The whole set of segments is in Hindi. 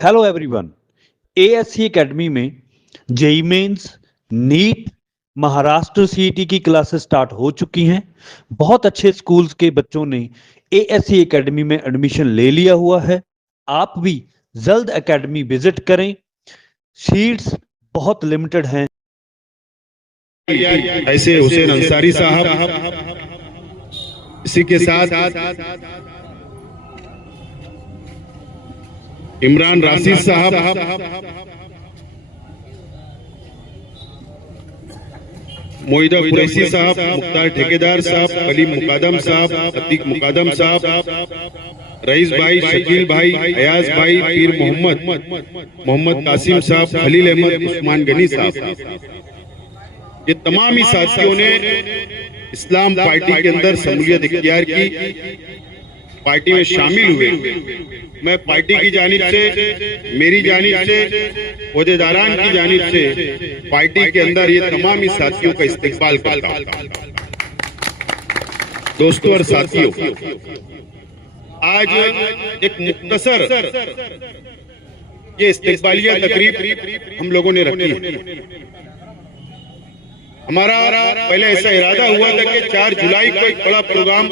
Hello everyone. एएससी एकेडमी में JEE mains, NEET, Maharashtra CET की क्लासेस स्टार्ट हो चुकी हैं। बहुत अच्छे स्कूल्स के बच्चों ने एएससी एकेडमी में एडमिशन ले लिया हुआ है। आप भी जल्द एकेडमी विजिट करें। सीट्स बहुत लिमिटेड हैं। ऐसे हुसैन अंसारी साहब, इसी के साथ इमरान राशिद साहब, मोहिदा कुरैशी साहब, मुख्तार ठेकेदार साहब, कलीम मुकादम साहब, अतीक मुकादम साहब, रईस भाई, शकील भाई, अयाज भाई, पीर मोहम्मद कासिम साहब, खलील अहमद, उस्मान गनी साहब, ये तमाम ही साथियों ने इस्लाम पार्टी के अंदर शमूलियत इख्तियार की, पार्टी में शामिल हुए। मैं पार्टी की जानिब से, मेरी जानिब से, ओहदेदारान की जानिब से पार्टी के अंदर ये तमाम ही साथियों का इस्तकबाल करता हूं। दोस्तों और साथियों, आज एक मुख्तसर ये इस्तकबालिया तकरीब हम लोगों ने रखी है। हमारा पहले ऐसा इरादा हुआ था कि 4 जुलाई को एक बड़ा प्रोग्राम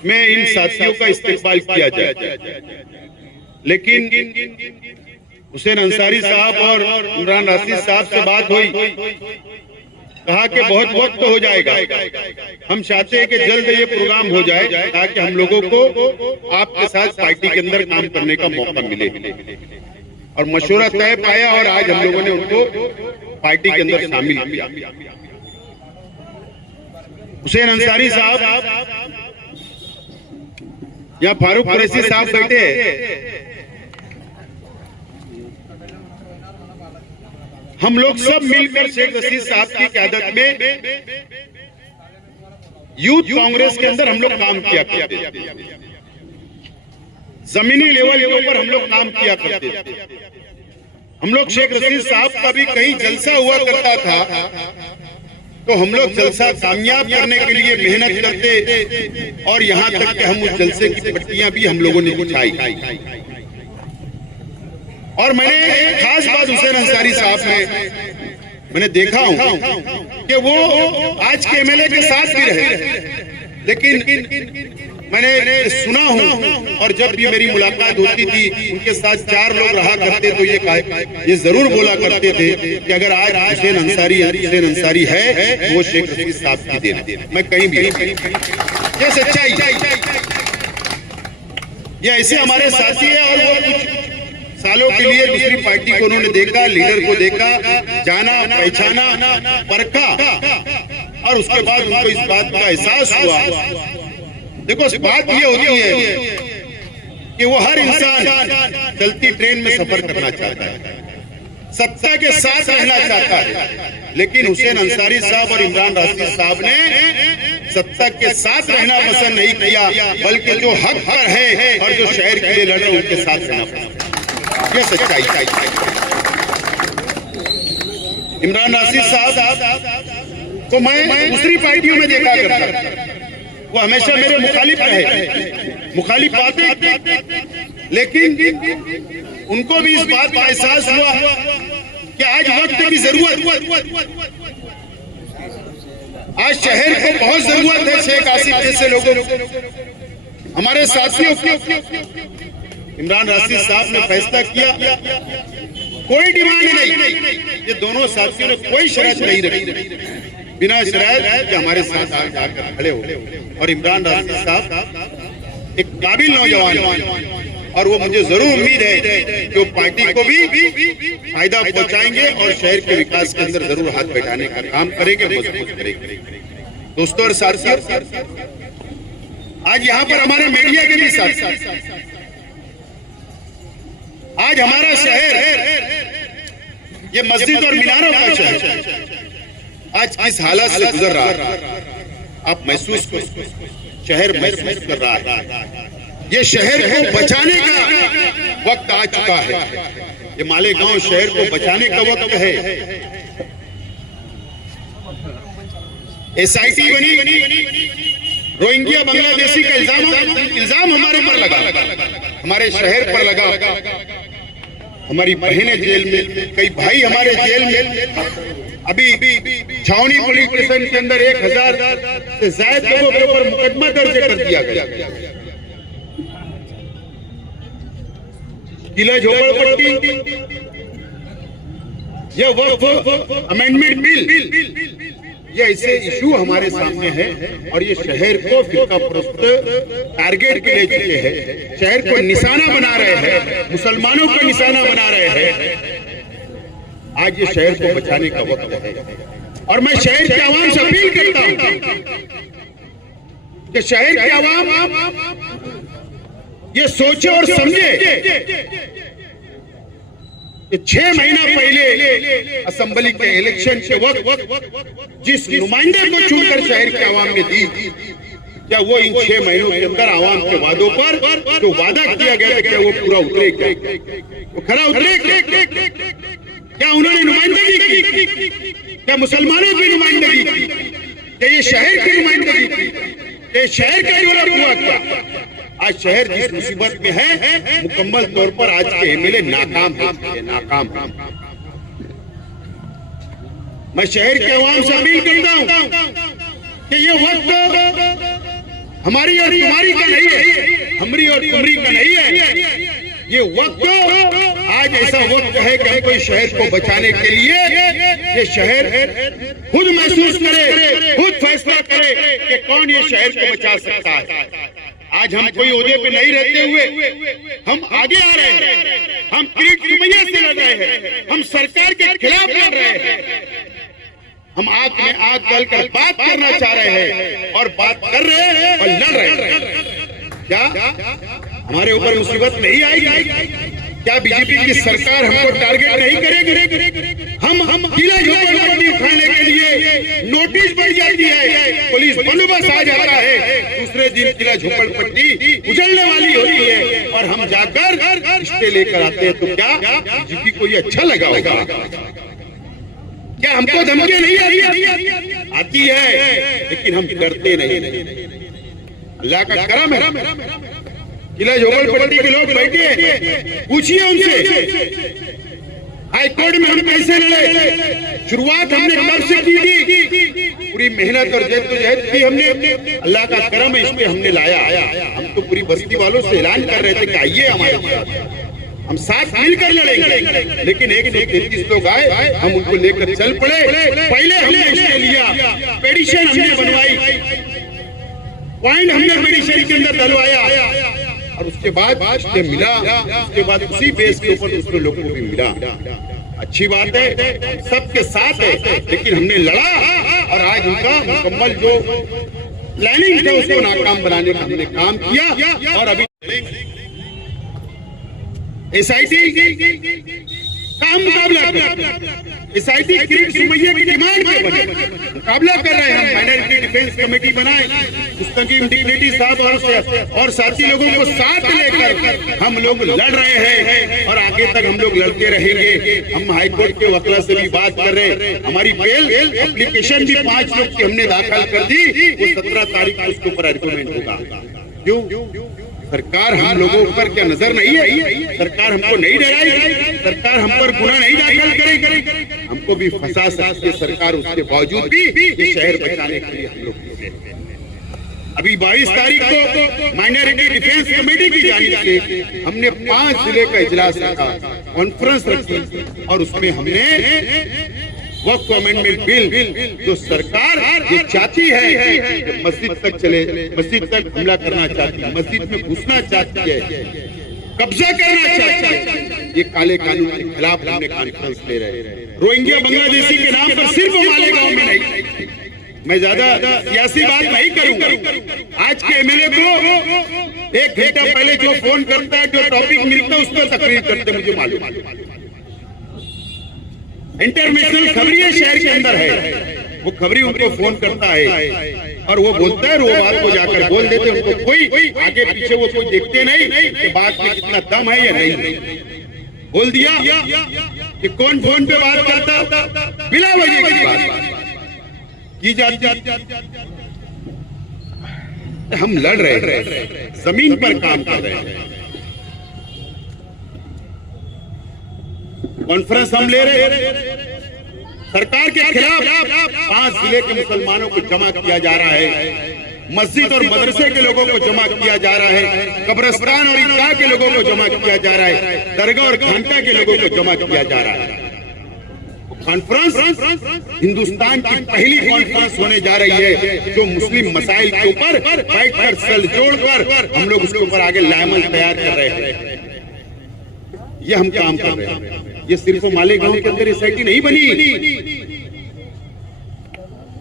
में इन साथियों का इस्तेमाल किया जाए, लेकिन हुसैन अंसारी साहब और इमरान राशिद साहब से बात हुई, कहा कि बहुत वक्त हो जाएगा, हम चाहते हैं कि जल्द ये प्रोग्राम हो जाए ताकि हम लोगों को आपके साथ पार्टी के अंदर काम करने का मौका मिले। और मशवरा तय पाया और आज हम लोगों ने उनको पार्टी के अंदर शामिल किया। हुसैन अंसारी साहब या फारूक कुरैशी साहब बैठे हैं, हम लोग सब मिलकर शेख रशीद साहब की क़यादत में यूथ कांग्रेस के अंदर हम लोग काम किया करते थे। जमीनी लेवल के ऊपर हम लोग काम किया करते थे। हम लोग शेख रशीद साहब का भी कहीं जलसा हुआ करता था तो हम लोग जलसा कामयाब करने के लिए मेहनत करते और यहाँ तक कि हम उस जलसे की पट्टियां भी हम लोगों ने बिछाई। और मैंने एक खास बात हुसैन अंसारी साहब में मैंने देखा हूं कि वो आज के एमएलए के साथ भी रहे, लेकिन मैंने सुना हूं और जब भी मेरी मुलाकात होती थी उनके साथ 4 लोग रहा करते तो ये जरूर बोला करते थे कि अगर आज हुसैन अंसारी है तो वो शेख रशीद साहब की देन है। मैं कहीं भी ये सच्चाई, ये ऐसे हमारे साथी है और वो कुछ सालों के लिए दूसरी पार्टी को उन्होंने देखा, लीडर को देखा, जाना, पहचाना, परखा और उसके बाद उनको इस बात का एहसास हुआ। देखो बात ये होती है कि वो हर इंसान चलती ट्रेन में सफर करना चाहता है, सत्ता के साथ रहना चाहता है, लेकिन हुसैन अंसारी साहब और इमरान राशिद साहब ने सत्ता के साथ रहना पसंद नहीं किया, बल्कि जो हक पर है और जो शहर के लिए लड़ रहे उनके साथ रहना पसंद। ये सच्चाई। इमरान राशिद साहब को मैं दूसरी पार्टियों में देखा करता, वो हमेशा मेरे मुखालिफ रहे, मुखालिफ बातें, लेकिन उनको भी इस बात का एहसास हुआ कि आज वक्त की जरूरत, आज शहर को बहुत जरूरत है शेख आसिफ जैसे लोगों को, हमारे साथियों की। इमरान राशिद साहब ने फैसला किया, कोई डिमांड नहीं, ये दोनों साथियों ने कोई शर्त नहीं रखी, बिना शर्त के हमारे साथ आकर खड़े हो। और इमरान राशिद साहब एक काबिल नौजवान और वो मुझे जरूर उम्मीद है कि वो पार्टी को भी फायदा पहुंचाएंगे और शहर के विकास के अंदर जरूर हाथ बैठाने का काम करेंगे, मजबूत करेंगे। दोस्तों और साथियों, आज यहाँ पर हमारे मीडिया के भी साथ, आज हमारा शहर ये मस्जिद और मीनारों का शहर आज किस हालत से गुजर रहा है आप महसूस कर, शहर महसूस कर रहा है। ये शहर को बचाने का वक्त आ चुका है, ये मालेगांव शहर को बचाने का वक्त है। एसआईटी बनी, रोहिंग्या बांग्लादेशी का इल्जाम हमारे पर लगा, हमारे शहर पर लगा हमारी बहनें जेल में, कई भाई हमारे जेल में। अभी छावनी पुलिस स्टेशन के अंदर 1000 से ज्यादा लोगों के ऊपर मुकदमा दर्ज कर दिया गया। किला झोपड़पट्टी, यह वक्फ अमेंडमेंट बिल, ये ऐसे इशू हमारे सामने है और ये शहर को फिरका परस्त टारगेट के ले चुके हैं, शहर को निशाना बना रहे हैं, मुसलमानों को निशाना बना रहे हैं। आज ये शहर को बचाने का वक्त है और मैं शहर के आवाम से अपील करता हूं कि शहर के आवाम ये सोचे और समझे कि 6 महीना पहले असेंबली के इलेक्शन के वक्त जिस नुमाइंदे को चुनकर शहर के आवाम ने दी, क्या वो इन 6 महीनों के अंदर आवाम के वादों पर जो वादा किया गया था क्या वो पूरा उतरे, क्या वो खरा उतरे? क्या उन्होंने नुमाइंदगी की? क्या मुसलमानों की नुमाइंदगी की? क्या ये शहर की नुमाइंदगी की? ये शहर का डेवलप हुआ क्या? आज शहर जिस मुसीबत में है, मुकम्मल तौर पर आज के एमएलए नाकाम है, नाकाम। मैं शहर के अवाम से अपील करता हूं कि ये वक्त हमारी और तुम्हारी का नहीं है, हमारी और तुम्हारी का नहीं है। ये वक्त आज ऐसा वक्त है कि हम कोई शहर को बचाने के लिए ये शहर खुद महसूस करे, खुद फैसला करे कि कौन ये शहर को बचा सकता है। आज हम कोई ओहदे पे नहीं रहते हुए हम आगे आ रहे हैं, हम किरीट सुमैया से लड़ रहे हैं, हम सरकार के खिलाफ लड़ रहे हैं, हम आग में आग डालकर बात करना चाह रहे हैं और बात कर रहे हैं और लड़ रहे हैं। क्या हमारे ऊपर मुसीबत नहीं आएगी? क्या बीजेपी की सरकार हमको टारगेट नहीं करेगी? हम किला झोपड़पट्टी उठाने के लिए नोटिस बढ़ जाती है, पुलिस बंदोबस्त आ जाता है, दूसरे दिन किला झोपड़पट्टी उजड़ने वाली होती है और हम जाकर स्टे लेकर आते हैं। तो क्या बीजेपी को ये अच्छा लगा होगा? क्या हमको धमकी नहीं आती है? लेकिन हम डरते नहीं। अल्लाह का करम है, किला झोपड़पट्टी के लोग बैठे हैं, पूछिए उनसे हाई कोर्ट में हम कैसे लड़े, शुरुआत हमने कब से की थी, पूरी मेहनत और जद्दोजहद की हमने। अल्लाह का करम है, इसमें हमने लाया। हम तो पूरी बस्ती वालों से ऐलान कर रहे थे कि आइए हमारे साथ, हम साथ मिलकर लड़ेंगे, लेकिन 133 लोग आए, हम उनको लेकर चल पड़े। पहले हमने इसके लिया, पेटिशन हमने बनवाई, पॉइंट हमने पेटिशन के अंदर डलवाया और उसके बाद स्टे मिला, उसके बाद उसी बेस के ऊपर दूसरे लोगों को भी मिला। अच्छी बात है, सबके साथ है, लेकिन हमने लड़ा और आज उनका मुकम्मल जो प्लानिंग था उसको नाकाम बनाने का हमने काम किया। और अभी एसआईटी का मुकाबला, एसआईटी किरीट सुमैया की डिमांड पे बने मुकाबला कर रहे हैं। हम माइनॉरिटी डिफेंस कमेटी बनाए, मुस्तकीम डिग्निटी साहब और साथी लोगों को साथ लेकर हम लोग लड़ रहे हैं और आगे तक हम लोग लड़ते रहेंगे। हम हाईकोर्ट के वकील से भी बात कर रहे हैं, हमारी बेल एप्लीकेशन भी 5 लोग की हमने दाखिल कर दी, वो 17 तारीख को उसके ऊपर आर्गुमेंट होगा। क्यों? सरकार हम लोगों पर क्या नजर नहीं है? सरकार हमको नहीं डराएगी, सरकार हम पर गुनाह नहीं दाखिल करेगी, हमको भी फंसा सकती है सरकार। उसके बावजूद भी ये शहर बचाने के लिए हम लोग अभी 22 तारीख को माइनॉरिटी डिफेंस कमेटी की जानिब से हमने 5 जिले का इजलास रखा, कॉन्फ्रेंस रखी और उसमें हमने वक्फ अमेंडमेंट बिल जो सरकार ये चाहती है मस्जिद तक चले, मस्जिद तक हमला करना चाहती है, मस्जिद में घुसना चाहती है, कब्जा करना चाहती है, ये काले कानून के खिलाफ हमने कॉन्फ्रेंस ले रहे हैं। रोहिंग्या बांग्लादेशी के नाम पर सिर्फ मालेगांव में नहीं, मैं ज्यादा सियासी बात नहीं करूंगा। आज के एमएलए को 1 घंटा पहले जो फोन करता है, जो टॉपिक मिलता है उस पर तकरीर करते मुझे मालूम। इंटरनेशनल खबरिया शहर के अंदर है, वो खबरी उनको फोन करता है और वो बोलता है, वो बात को जाकर बोल देते, उनको कोई आगे पीछे वो कोई देखते नहीं कि बात में कितना दम है या नहीं। बोल दिया कि कौन फोन पे बात करता, बिना वजह की बात की जाती। हम लड़ रहे हैं, जमीन पर काम कर रहे हैं। कॉन्फ्रेंस हम ले रहे हैं। सरकार के खिलाफ 5 जिले के मुसलमानों को जमा किया जा रहा है, मस्जिद और मदरसे के लोगों को जमा किया जा रहा है, कब्रिस्तान और ईदगाह के लोगों को जमा किया जा रहा है, दरगाह और खानका के लोगों को जमा किया जा रहा है। कॉन्फ्रेंस हिंदुस्तान की पहली कॉन्फ्रेंस होने जा रही है जो मुस्लिम मसाइल के ऊपर बैठकर सर जोड़कर हम लोग उसके ऊपर आगे लायमन तैयार कर रहे हैं। ये हम काम कर रहे हैं। ये सिर्फ मालेगांव के अंदर सोसाइटी नहीं बनी,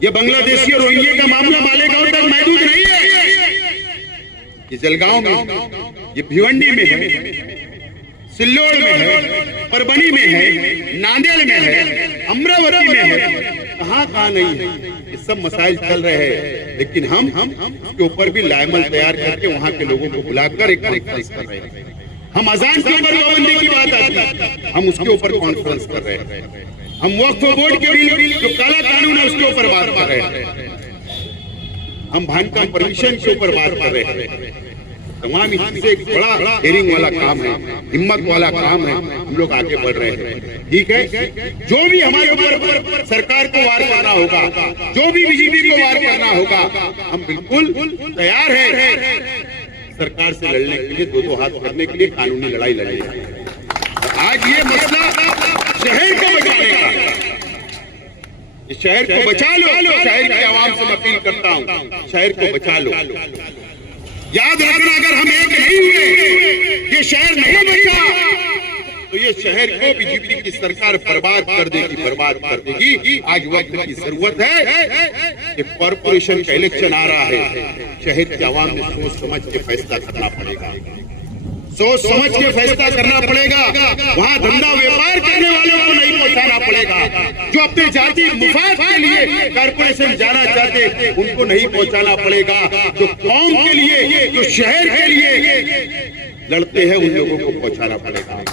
ये बांग्लादेशी और रोहिंग्या का मामला मालेगांव तक महदूद नहीं है। ये जलगांव में, ये भिवंडी में है, सिल्लोड़ में है, परभनी में है, नांदेड़ में है, अमरावती में है, कहाँ नहीं है। ये सब मसाइल चल रहे हैं, लेकिन हम उसके ऊपर भी लायमन तैयार करके वहां के लोगों को बुलाकर एक कॉन्फ्रेंस कर रहे हैं। हम अजान के ऊपर पाबंदी की बात आती है, हम उसके ऊपर कॉन्फ्रेंस कर रहे हैं। हम वक्फ बोर्ड के बिल जो काला कानून है उसके ऊपर बात कर रहे हैं। हम बांधकाम परमिशन के ऊपर बात कर रहे हैं। तमाम चीजें एक बड़ा हेयरिंग वाला काम है, हिम्मत वाला काम है। हम लोग आगे बढ़ रहे हैं, ठीक है। जो भी हमारे ऊपर सरकार को वार करना होगा, जो भी बीजेपी को वार करना होगा, हम बिल्कुल तैयार हैं सरकार से लड़ने के लिए, दो हाथ करने के लिए, कानूनी लड़ाई लड़ने। आज ये मसला शहर को बचाने का, इस शहर को बचा लो। शहर की आवाम से मैं अपील करता हूँ, शहर को बचा लो। याद रखना, अगर हम एक नहीं हुए, ये शहर नहीं बचा, तो ये शहर को बीजेपी की सरकार बर्बाद कर देगी। आज वक्त की जरूरत है कि कॉर्पोरेशन का इलेक्शन आ रहा है, शहर की आवाम ने सोच समझ के फैसला करना पड़ेगा, सोच समझ के फैसला करना पड़ेगा। वहाँ धंधा व्यापार करने वालों को नहीं पहुँचाना पड़ेगा, जो अपने जाति मुफाद के लिए कॉर्पोरेशन जाना चाहते उनको नहीं पहुँचाना पड़ेगा, जो कौम के लिए, जो शहर के लिए लड़ते हैं उन लोगों को पहुँचाना पड़ेगा।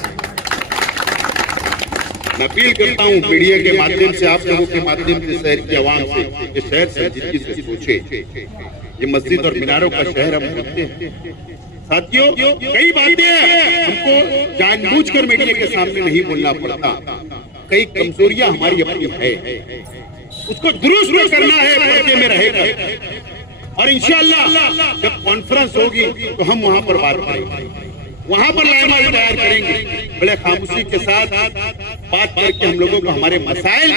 मैं अपील करता हूँ मीडिया के माध्यम से, आप लोगों के माध्यम से, शहर की आवाम से, ये शहर संजीदगी से सोचे। ये मस्जिद और मीनारों का शहर हम बोलते हैं साथियों, कई बातें हमको जानबूझकर मीडिया के सामने नहीं बोलना पड़ता, कई कमजोरियां हमारी अपनी है, उसको दुरुस्त करना है, पर्दे में रहेगा। और इंशाअल्लाह जब कॉन्फ्रेंस होगी तो हम वहां पर बात करेंगे, वहां पर लायमन तैयार करेंगे, बड़े खामोशी के साथ बात करके हम लोगों को हमारे मसाइल,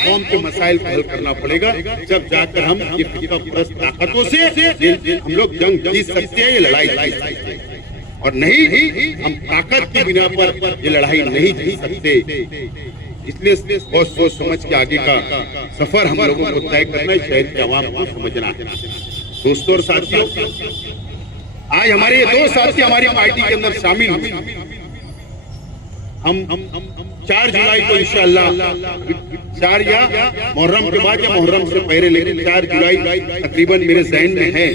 कौम के मसाइल को हल करना पड़ेगा। जब जाकर हम ये फितरत ताकतों से हम लोग जंग जीत सकते हैं, ये लड़ाई जीत सकते हैं। और नहीं, हम ताकत की बिना पर ये लड़ाई नहीं जीत सकते। इसलिए बहुत सोच समझ के आगे का सफर हम लोगों को तय करना है, शहर के आवाम को समझना है। दोस्तों और साथियों, आज हमारे ये 2 साथी हमारी पार्टी के अंदर शामिल हुए। हम 4 जुलाई को इंशाअल्लाह, 4 या मुहर्रम के बाद या मुहर्रम से पहले, लेकिन 4 जुलाई तकरीबन मेरे ज़हन में है,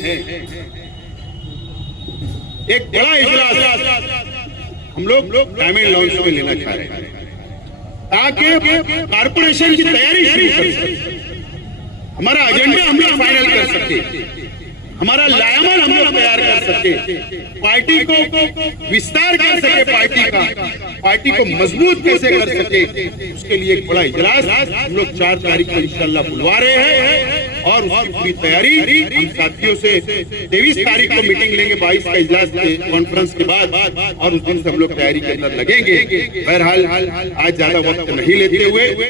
एक बड़ा इजलास हम लोग डायमंड लॉन्च में लेना चाह रहे हैं, ताकि कारपोरेशन की तैयारी शुरू कर सके, हमारा एजेंडा हम लोग फाइनल कर सकते, हमारा लायमन हम लोग तैयार कर सके, पार्टी को विस्तार कर सके, पार्टी को मजबूत कैसे कर सके, उसके लिए एक बड़ा इजलास हम लोग 4 तारीख को इंशाअल्लाह बुलवा रहे हैं। और उसकी पूरी तैयारी हम साथियों से 23 तारीख को मीटिंग लेंगे, 22 का इजलास कॉन्फ्रेंस के बाद, और उस दिन से हम लोग तैयारी के अंदर लगेंगे। बहरहाल आज ज्यादा वक्त नहीं लेते हुए